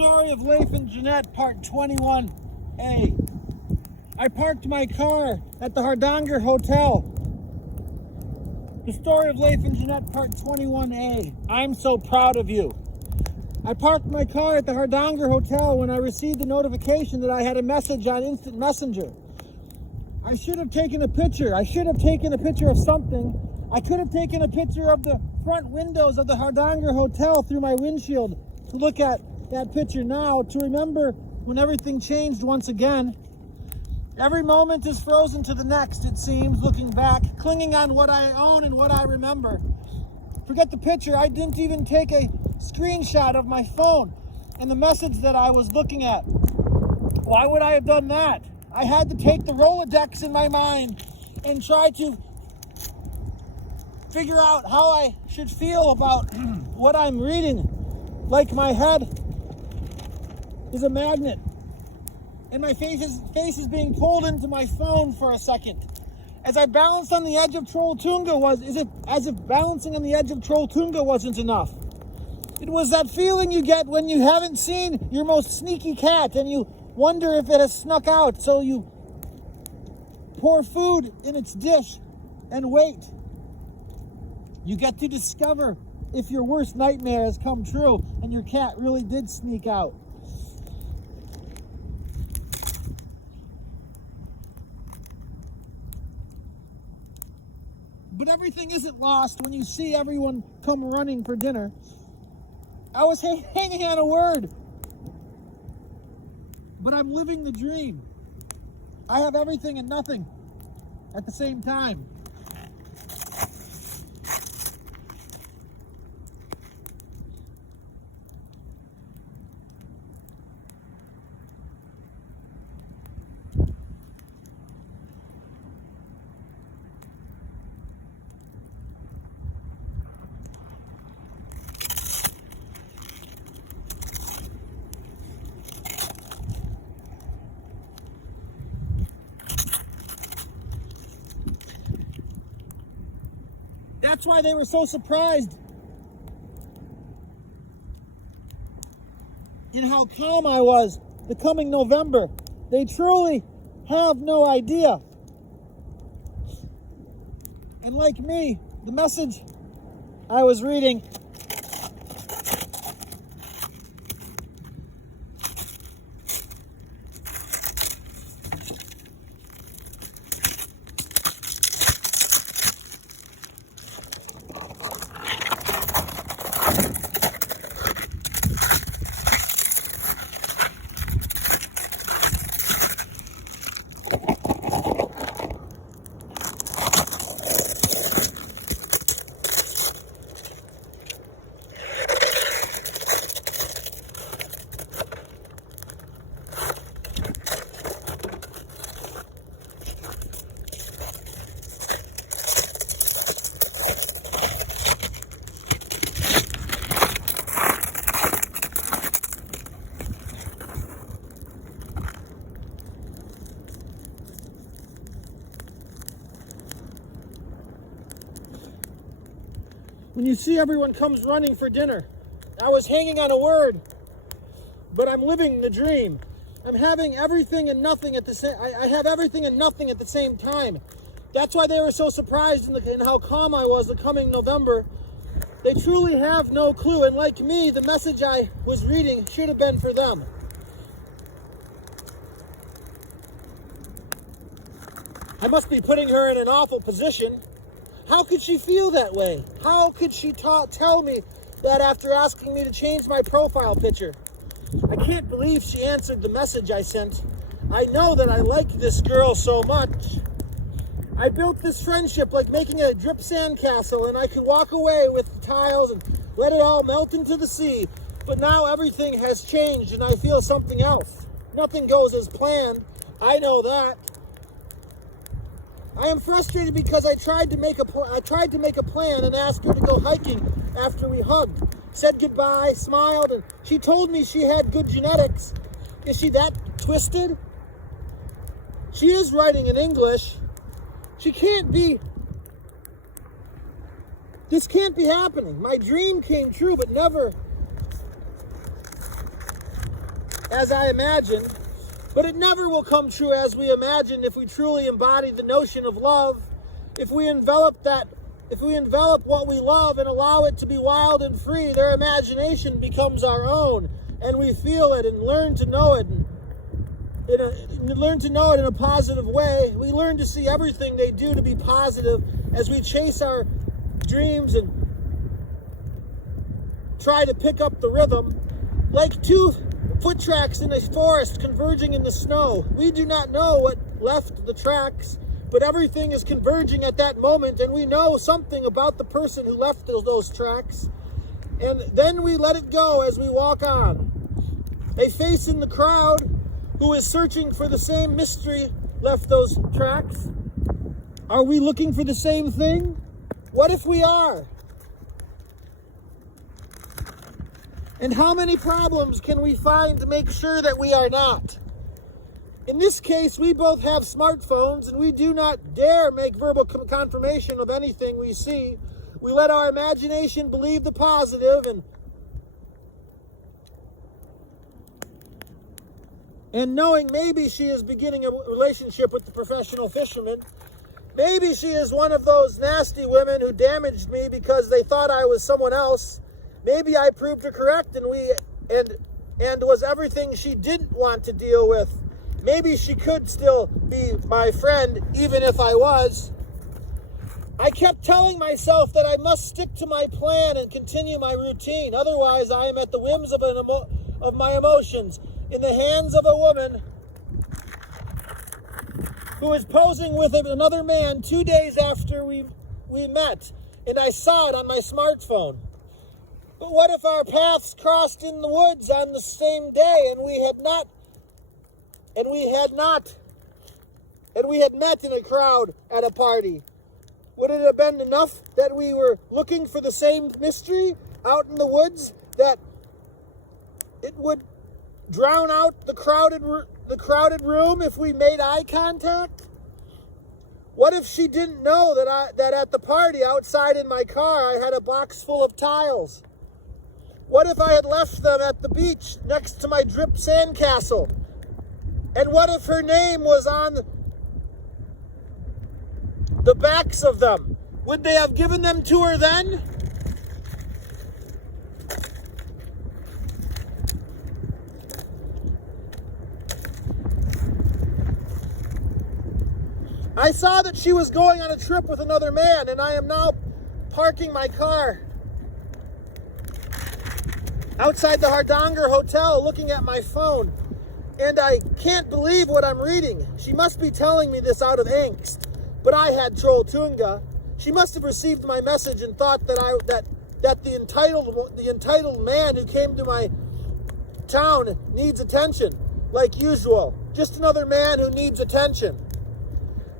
story of Leif and Jeanett, part 21A. I parked my car at the Hardanger Hotel. The story of Leif and Jeanett, part 21A. I'm so proud of you. I parked my car at the Hardanger Hotel when I received a notification that I had a message on Instant Messenger. I should have taken a picture. I should have taken a picture of something. I could have taken a picture of the front windows of the Hardanger Hotel through my windshield to look at that picture now, to remember when everything changed once again. Every moment is frozen to the next, it seems, looking back, clinging on what I own and what I remember. Forget the picture, I didn't even take a screenshot of my phone and the message that I was looking at. Why would I have done that? I had to take the Rolodex in my mind and try to figure out how I should feel about what I'm reading. Like my head is a magnet and my face is being pulled into my phone for a second. As I balanced on the edge of Trolltunga as if balancing on the edge of Trolltunga wasn't enough. It was that feeling you get when you haven't seen your most sneaky cat and you wonder if it has snuck out, so you pour food in its dish and wait. You get to discover if your worst nightmare has come true and your cat really did sneak out. But everything isn't lost when you see everyone come running for dinner. I was hanging on a word, but I'm living the dream. I have everything and nothing at the same time. That's why they were so surprised in how calm I was the coming November. They truly have no idea. And like me, the message I was reading when you see everyone comes running for dinner. I was hanging on a word, but I'm living the dream. I'm having everything and nothing at the same. I have everything and nothing at the same time. That's why they were so surprised in how calm I was the coming November. They truly have no clue, and like me, the message I was reading should have been for them. I must be putting her in an awful position. How could she feel that way? How could she tell me that after asking me to change my profile picture? I can't believe she answered the message I sent. I know that I like this girl so much. I built this friendship like making a drip sandcastle, and I could walk away with the tiles and let it all melt into the sea. But now everything has changed and I feel something else. Nothing goes as planned. I know that. I am frustrated because I tried to make a plan and asked her to go hiking after we hugged, said goodbye, smiled, and she told me she had good genetics. Is she that twisted? She is writing in English. She can't be. This can't be happening. My dream came true, but never as I imagined, but it never will come true as we imagined if we truly embody the notion of love, if we envelop what we love and allow it to be wild and free. Their imagination becomes our own, and we feel it and learn to know it. In a positive way. We learn to see everything they do to be positive as we chase our dreams and try to pick up the rhythm. Like two foot tracks in a forest converging in the snow. We do not know what left the tracks, but everything is converging at that moment, and we know something about the person who left those tracks. And then we let it go as we walk on. A face in the crowd who is searching for the same mystery left those tracks. Are we looking for the same thing? What if we are? And how many problems can we find to make sure that we are not? In this case, we both have smartphones, and we do not dare make verbal confirmation of anything we see. We let our imagination believe the positive, and knowing maybe she is beginning a relationship with the professional fisherman. Maybe she is one of those nasty women who damaged me because they thought I was someone else. Maybe I proved her correct and was everything she didn't want to deal with. Maybe she could still be my friend even if I was. I kept telling myself that I must stick to my plan and continue my routine. Otherwise, I am at the whims of my emotions, in the hands of a woman who is posing with another man 2 days after we met, and I saw it on my smartphone. But what if our paths crossed in the woods on the same day and we had met in a crowd at a party? Would it have been enough that we were looking for the same mystery out in the woods, that it would drown out the crowded room if we made eye contact? What if she didn't know that at the party outside in my car I had a box full of tiles? What if I had left them at the beach next to my drip sandcastle? And what if her name was on the backs of them? Would they have given them to her then? I saw that she was going on a trip with another man, and I am now parking my car outside the Hardanger Hotel looking at my phone, and I can't believe what I'm reading. She must be telling me this out of angst, but I had Troll Tunga. She must have received my message and thought that the entitled man who came to my town needs attention, like usual. Just another man who needs attention.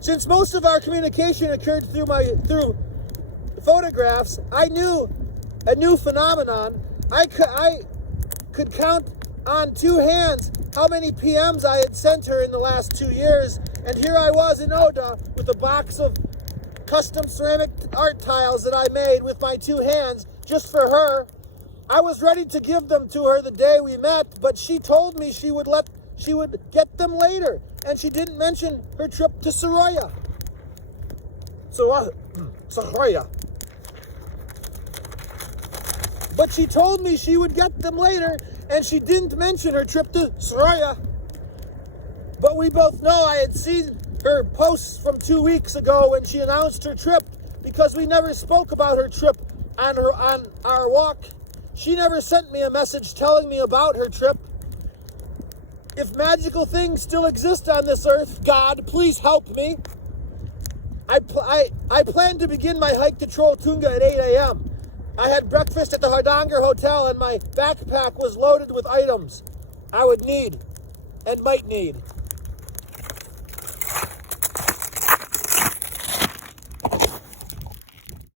Since most of our communication occurred through photographs, I knew a new phenomenon. I could count on two hands how many PMs I had sent her in the last 2 years, and here I was in Oda with a box of custom ceramic art tiles that I made with my two hands just for her. I was ready to give them to her the day we met, but she told me she would get them later, and she didn't mention her trip to Soroya. Soroya. But she told me she would get them later, and she didn't mention her trip to Soroya. But we both know I had seen her posts from 2 weeks ago when she announced her trip, because we never spoke about her trip on our walk. She never sent me a message telling me about her trip. If magical things still exist on this earth, God, please help me. I plan to begin my hike to Troll Tunga at 8 a.m. I had breakfast at the Hardanger Hotel, and my backpack was loaded with items I would need and might need.